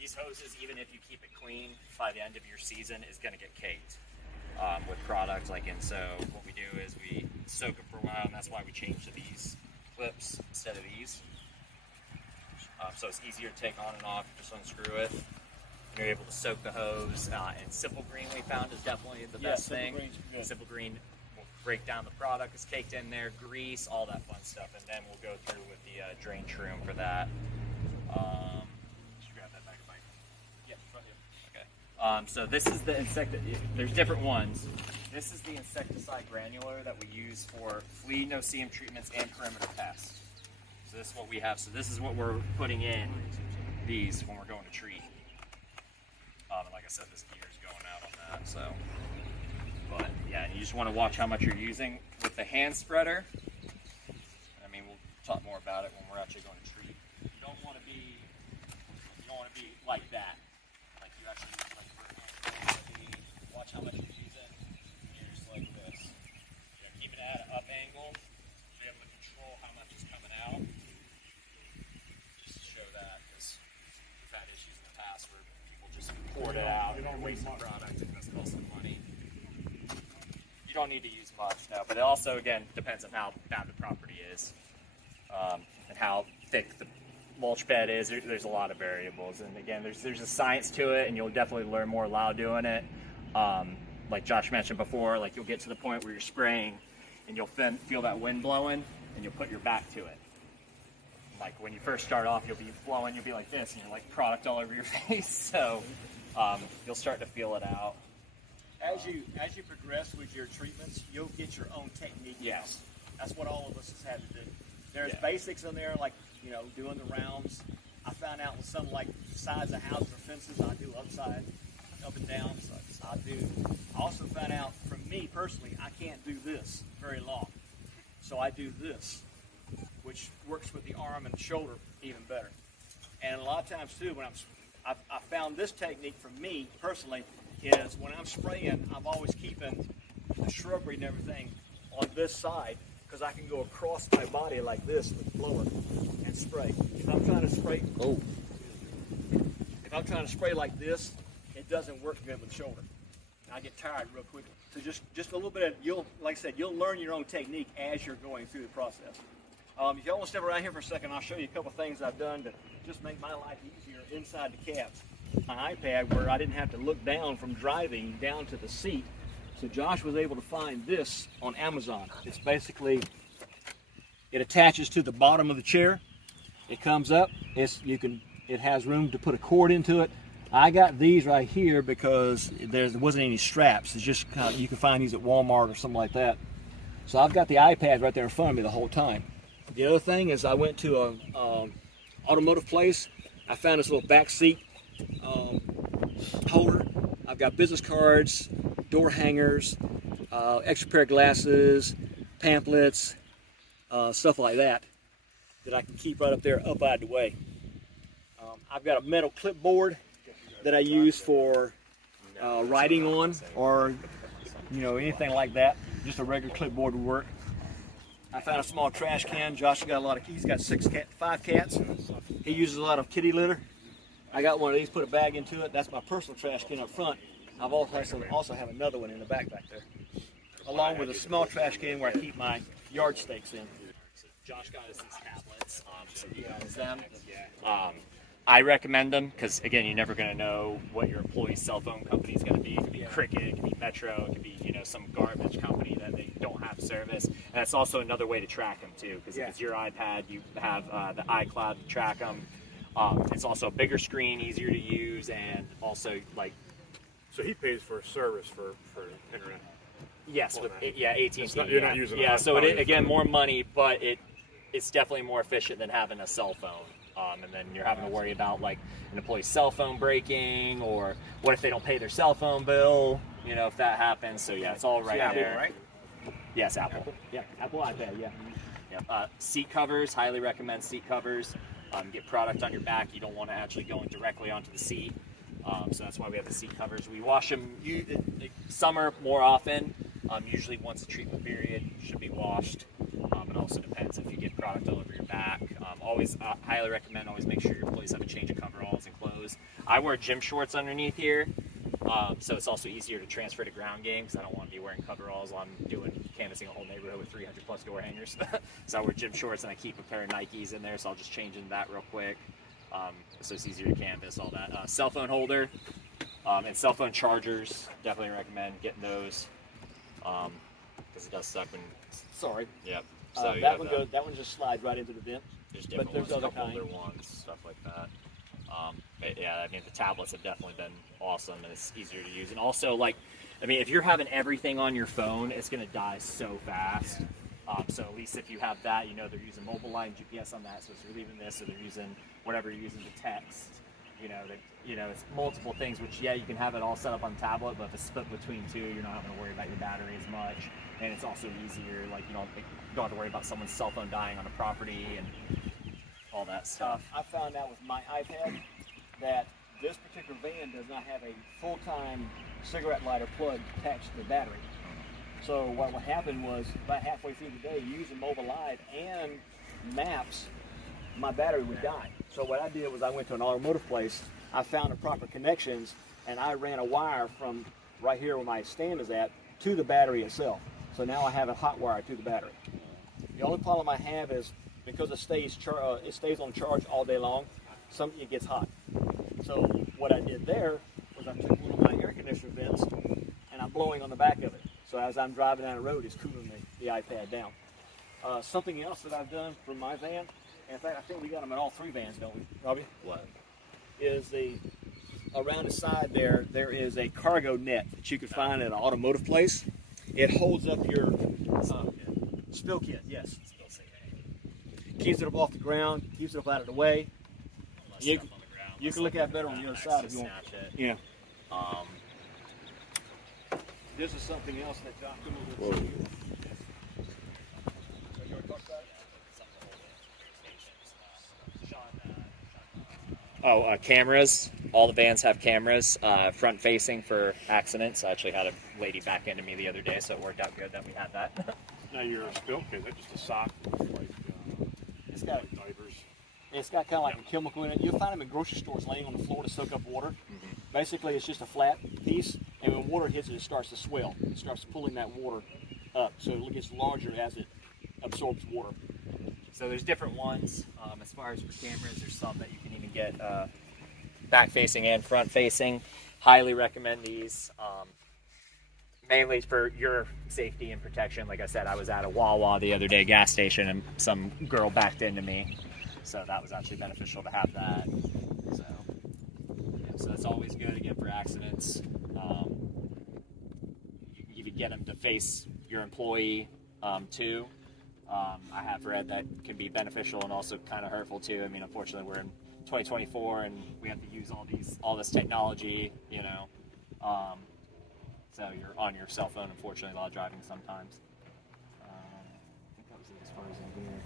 these hoses, even if you keep it clean, by the end of your season, is going to get caked with product. And so what we do is we soak it for a while, and that's why we changed to these clips instead of these. So it's easier to take on and off. Just unscrew it. You're able to soak the hose. And Simple Green we found is definitely the best thing. Simple Green will break down the product. It's caked in there, grease, all that fun stuff, and then we'll go through with the drain shroom for that. Just grab that back bike. Yeah, right here. Okay. So this is the there's different ones. This is the insecticide granular that we use for flea no-see-um treatments and perimeter pests. So this is what we have. So this is what we're putting in these when we're going to treat. And like I said, this gear is going out on that. So, but yeah, and you just want to watch how much you're using with the hand spreader. I mean, we'll talk more about it when we're actually going to treat. You don't want to be like that. Like you actually use like your hand. Watch how much you're using. You're just like this. Keep it at an up angle. Be able to control how much is coming out. Just to show that, because we've had issues in the past where people just poured it out and waste the product and that's cost them money. You don't need to use much, no, but it also, again, depends on how bad the property is and how thick the mulch bed is. There's a lot of variables, and again, there's a science to it, and you'll definitely learn more while doing it. Like Josh mentioned before, like you'll get to the point where you're spraying and you'll feel that wind blowing and you'll put your back to it. Like when you first start off, you'll be blowing, you'll be like this, and you're like product all over your face. So you'll start to feel it out. As you progress with your treatments, you'll get your own technique. Yes. That's what all of us has had to do. There's basics in there, like, doing the rounds. I found out with some like sides of houses or fences, I do upside, up and down. So I also found out, from me personally, I can't do this very long. So I do this, which works with the arm and the shoulder even better. And a lot of times too, when I found this technique for me personally is when I'm spraying, I'm always keeping the shrubbery and everything on this side, because I can go across my body like this with the blower and spray. If I'm trying to spray like this, it doesn't work good with the shoulder. I get tired real quickly. So just a little bit of, like I said, you'll learn your own technique as you're going through the process. If you want to step around here for a second, I'll show you a couple things I've done to just make my life easier inside the cabs. My iPad, where I didn't have to look down from driving down to the seat. So Josh was able to find this on Amazon. It's basically, it attaches to the bottom of the chair. It comes up. It has room to put a cord into it. I got these right here because there wasn't any straps. It's just you can find these at Walmart or something like that. So I've got the iPad right there in front of me the whole time. The other thing is I went to a automotive place. I found this little back seat holder. I've got business cards, door hangers, extra pair of glasses, pamphlets, stuff like that I can keep right up there, up out of the way. I've got a metal clipboard that I use for writing on, or anything like that. Just a regular clipboard would work. I found a small trash can. Josh got he's got 5 cats. He uses a lot of kitty litter. I got one of these, put a bag into it. That's my personal trash can up front. I've also have another one in the back there, along with a small trash can where I keep my yard stakes in. Josh got us these tablets, so he owns them. I recommend them because, again, you're never going to know what your employee's cell phone company is going to be. It could be Cricket, it could be Metro, it could be some garbage company that they don't have service. And that's also another way to track them too, because if it's your iPad, you have the iCloud to track them. It's also a bigger screen, easier to use, and also So he pays for a service for internet. Yes, with AT&T. You're not using so again, more money, but it's definitely more efficient than having a cell phone. And then you're having to worry about like an employee's cell phone breaking, or what if they don't pay their cell phone bill, if that happens. So yeah, it's all right there. Right? Yes, Apple. Yeah, Apple iPad, yeah. Seat covers, highly recommend seat covers. Get product on your back. You don't want to actually go directly onto the seat. So that's why we have the seat covers. We wash them summer more often. Usually once the treatment period should be washed. It also depends if you get product all over your back. Always highly recommend always make sure your employees have a change of coveralls and clothes. I wear gym shorts underneath here, so it's also easier to transfer to ground game because I don't want to be wearing coveralls while I'm canvassing a whole neighborhood with 300 plus door hangers. So I wear gym shorts and I keep a pair of Nikes in there, so I'll just change into that real quick. So it's easier to canvas, all that. Cell phone holder and cell phone chargers, definitely recommend getting those because it does suck when. Sorry. Yep. So that one just slides right into the vent. There's different there's ones, other couple kinds. older ones, stuff like that. But yeah, I mean the tablets have definitely been awesome, and it's easier to use. And also, like, I mean, if you're having everything on your phone, it's gonna die so fast. So at least if you have that, you know they're using mobile line GPS on that. So if you're leaving this, or they're using whatever you're using to text, it's multiple things. Which yeah, you can have it all set up on tablet, but if it's split between two, you're not having to worry about your battery as much, and it's also easier. Like you don't have to worry about someone's cell phone dying on a property and all that stuff. I found out with my iPad that this particular van does not have a full-time cigarette lighter plug attached to the battery. So what happened was about halfway through the day, using Mobile Live and maps, my battery would die. So what I did was I went to an automotive place, I found the proper connections, and I ran a wire from right here where my stand is at to the battery itself. So now I have a hot wire to the battery. The only problem I have is because it stays on charge all day long, it gets hot. So what I did there was I took one of my air conditioner vents and I'm blowing on the back of it. So as I'm driving down the road, it's cooling the iPad down. Something else that I've done for my van, and in fact I think we got them in all three vans, don't we, Robby? What? Is around the side there is a cargo net that you could find at an automotive place. It holds up your spill kit, yes. Keeps it up off the ground, keeps it up out of the way. You can look at it better on the other side if you want. Yeah. This is something else that Josh will do. Cameras. All the vans have cameras, front facing for accidents. I actually had a lady back into me the other day, so it worked out good that we had that. Now your spill kit, that's just a sock with like It's got diapers. It's got kind of like a chemical in it. You'll find them in grocery stores laying on the floor to soak up water. Basically, it's just a flat piece, and when water hits it, it starts to swell. It starts pulling that water up, so it gets larger as it absorbs water. So there's different ones. As far as for cameras, there's some that you can even get back-facing and front-facing. Highly recommend these. Mainly for your safety and protection. Like I said, I was at a Wawa the other day, gas station, and some girl backed into me. So that was actually beneficial to have that. So that's always good, again, for accidents. You can even get them to face your employee, too. I have read that can be beneficial and also kind of hurtful, too. I mean, unfortunately, we're in 2024, and we have to use all this technology, so you're on your cell phone, unfortunately, while driving sometimes. I think that was it as far as in here.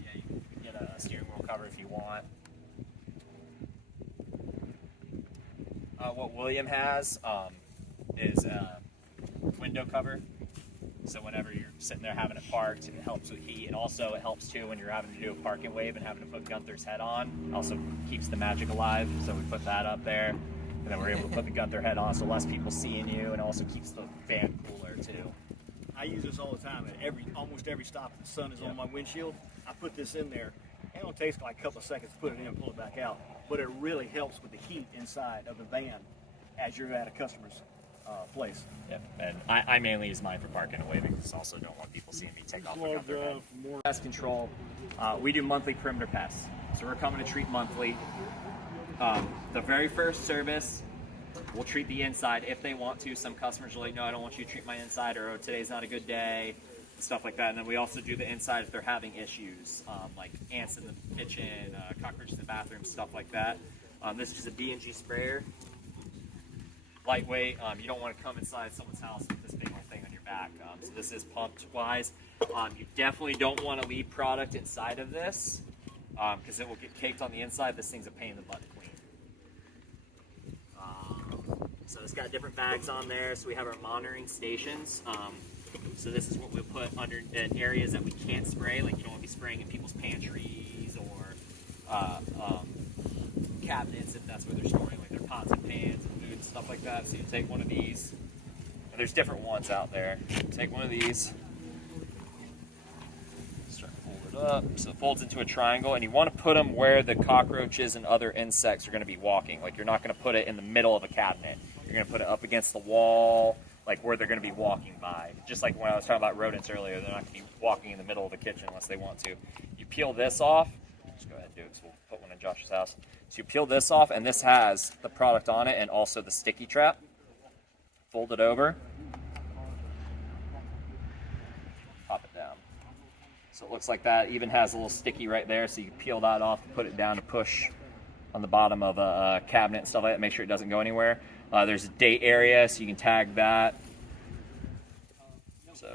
Yeah, you can get a steering wheel cover if you want. What William has is a window cover. So whenever you're sitting there having it parked, it helps with heat. And also it helps too when you're having to do a parking wave and having to put Gunther's head on. It also keeps the magic alive. So we put that up there. And then we're able to put the Gunther head on so less people seeing you, and also keeps the van cooler too. I use this all the time. At almost every stop, the sun is on my windshield. I put this in there. It only takes like a couple of seconds to put it in and pull it back out. But it really helps with the heat inside of the van as you're at a customer's place. Yep. And I mainly use mine for parking and waving because I also don't want people seeing me take off the Gunther head. Pest control. We do monthly perimeter pests. So we're coming to treat monthly. The very first service, we'll treat the inside if they want to. Some customers are like, no, I don't want you to treat my inside, or oh, today's not a good day, stuff like that. And then we also do the inside if they're having issues, like ants in the kitchen, cockroaches in the bathroom, stuff like that. This is just a B&G sprayer. Lightweight. You don't want to come inside someone's house with this big old thing on your back. So this is pumped wise. You definitely don't want to leave product inside of this because it will get caked on the inside. This thing's a pain in the butt to clean. So it's got different bags on there. So we have our monitoring stations. So this is what we'll put under in areas that we can't spray, like you don't want to be spraying in people's pantries or cabinets if that's where they're storing like their pots and pans and food and stuff like that. So you take one of these, and there's different ones out there. Take one of these, start to fold it up, so it folds into a triangle, and you want to put them where the cockroaches and other insects are going to be walking. Like you're not going to put it in the middle of a cabinet. You're going to put it up against the wall, like where they're going to be walking by. Just like when I was talking about rodents earlier, they're not going to be walking in the middle of the kitchen unless they want to. You peel this off. Just go ahead and do it because we'll put one in Josh's house. So you peel this off, and this has the product on it and also the sticky trap. Fold it over. Pop it down. So it looks like that. Even has a little sticky right there, so you can peel that off and put it down to push on the bottom of a cabinet and stuff like that. Make sure it doesn't go anywhere. There's a date area, so you can tag that. So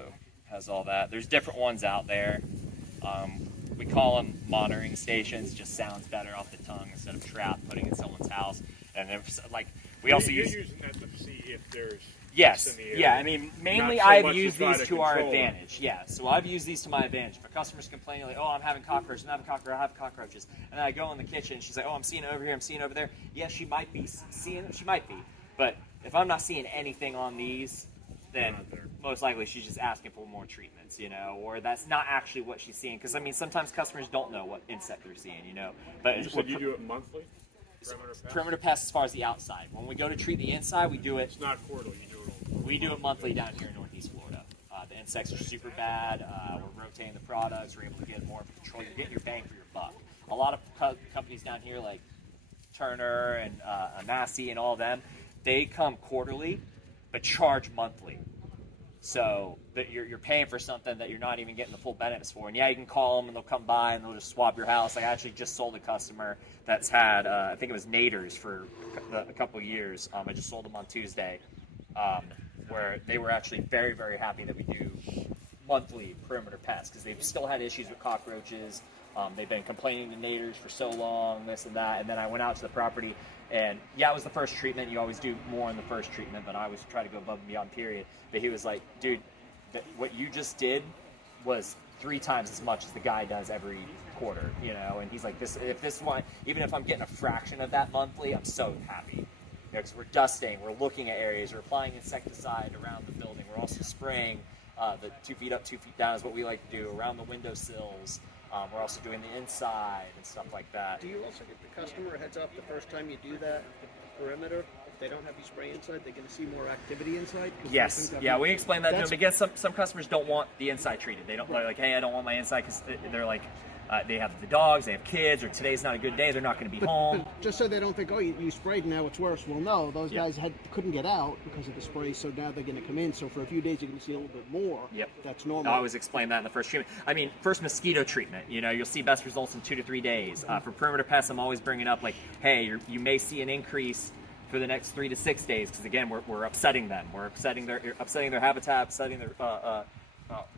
has all that. There's different ones out there. We call them monitoring stations. Just sounds better off the tongue instead of trap, putting it in someone's house. And then, like we also You're use. using that to see if there's Yes. in the area. Yeah. I mean, mainly Not so I've much to used try these to to our control it. advantage. Yeah. So I've used these to my advantage. If a customer's complaining, like, oh, I'm having cockroaches, I have cockroaches, and then I go in the kitchen, and she's like, oh, I'm seeing it over here, I'm seeing it over there. Yeah, she might be seeing it. She might be. But if I'm not seeing anything on these, then most likely she's just asking for more treatments, you know, or that's not actually what she's seeing. Because I mean, sometimes customers don't know what insect they're seeing, you know. But You said you do it monthly? perimeter pests as far as the outside. When we go to treat the inside, we do it. It's not quarterly. You do it all. We do it monthly down here in Northeast Florida. The insects are super bad. We're rotating the products. We're able to get more control. You're getting your bang for your buck. A lot of companies down here, like Turner and Massey and all of them, they come quarterly, but charge monthly. So that you're paying for something that you're not even getting the full benefits for. And yeah, you can call them and they'll come by and they'll just swab your house. I actually just sold a customer that's had, I think it was naders for a couple of years. I just sold them on Tuesday, where they were actually very, very happy that we do monthly perimeter pests because they've still had issues with cockroaches. They've been complaining to naders for so long, this and that. And then I went out to the property, and yeah, it was the first treatment. You always do more in the first treatment, but I always try to go above and beyond, period. But he was like, dude, what you just did was 3 times as much as the guy does every quarter, you know? And he's like, if this one, even if I'm getting a fraction of that monthly, I'm so happy. Because we're dusting, we're looking at areas, we're applying insecticide around the building. We're also spraying the 2 feet up, 2 feet down is what we like to do, around the windowsills. We're also doing the inside and stuff like that. Do you also give the customer a heads up the first time you do that perimeter? If they don't have you spray inside, they're going to see more activity inside? Yes. Yeah, we explain that to them because some customers don't want the inside treated. They don't like, hey, I don't want my inside because they're like, they have the dogs, they have kids, or today's not a good day, they're not going to be home. But just so they don't think, oh, you sprayed and now it's worse. Well, no, those guys couldn't get out because of the spray, so now they're going to come in. So for a few days, you're going to see a little bit more. Yep. That's normal. I always explain that in the first treatment. I mean, first mosquito treatment, you know, you'll see best results in 2 to 3 days. For perimeter pests, I'm always bringing up, like, hey, you may see an increase for the next 3 to 6 days because, again, we're upsetting them. We're upsetting their habitat, upsetting their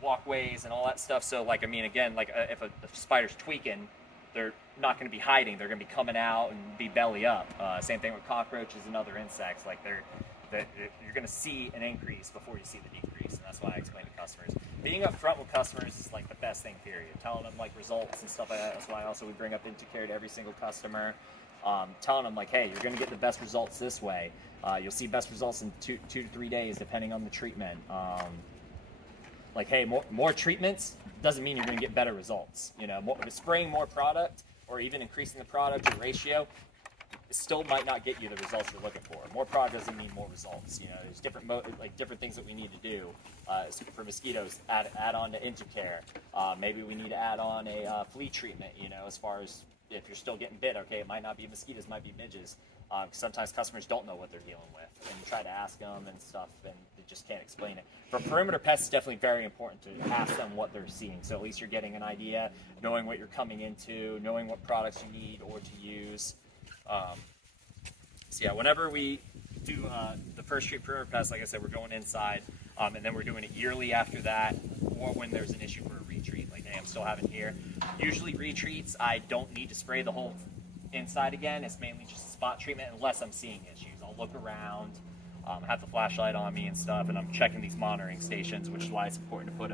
walkways and all that stuff. So, like, I mean, again, like, if a spider's tweaking, they're not going to be hiding. They're going to be coming out and be belly up. Same thing with cockroaches and other insects. Like, you're going to see an increase before you see the decrease, and that's why I explain to customers. Being upfront with customers is like the best thing, period. Telling them like results and stuff like that. That's why also we bring up Intercare to every single customer. Telling them like, hey, you're going to get the best results this way. You'll see best results in 2 to 3 days, depending on the treatment. Like, hey, more treatments doesn't mean you're going to get better results. You know, spraying more product or even increasing the product or ratio, it still might not get you the results you're looking for. More product doesn't mean more results. You know, there's different things that we need to do. For mosquitoes, add on to Intercare. Maybe we need to add on a flea treatment. You know, as far as if you're still getting bit, okay, it might not be mosquitoes, it might be midges. Sometimes customers don't know what they're dealing with, and you try to ask them and stuff, and they just can't explain it. For perimeter pests, it's definitely very important to ask them what they're seeing, so at least you're getting an idea, knowing what you're coming into, knowing what products you need or to use. So yeah, whenever we do the first treat perimeter pest, like I said, we're going inside, and then we're doing it yearly after that, or when there's an issue for a retreat, like hey, I'm still having here. Usually retreats, I don't need to spray the whole inside again. It's mainly just a spot treatment unless I'm seeing issues. I'll look around, I have the flashlight on me and stuff, and I'm checking these monitoring stations, which is why it's important to put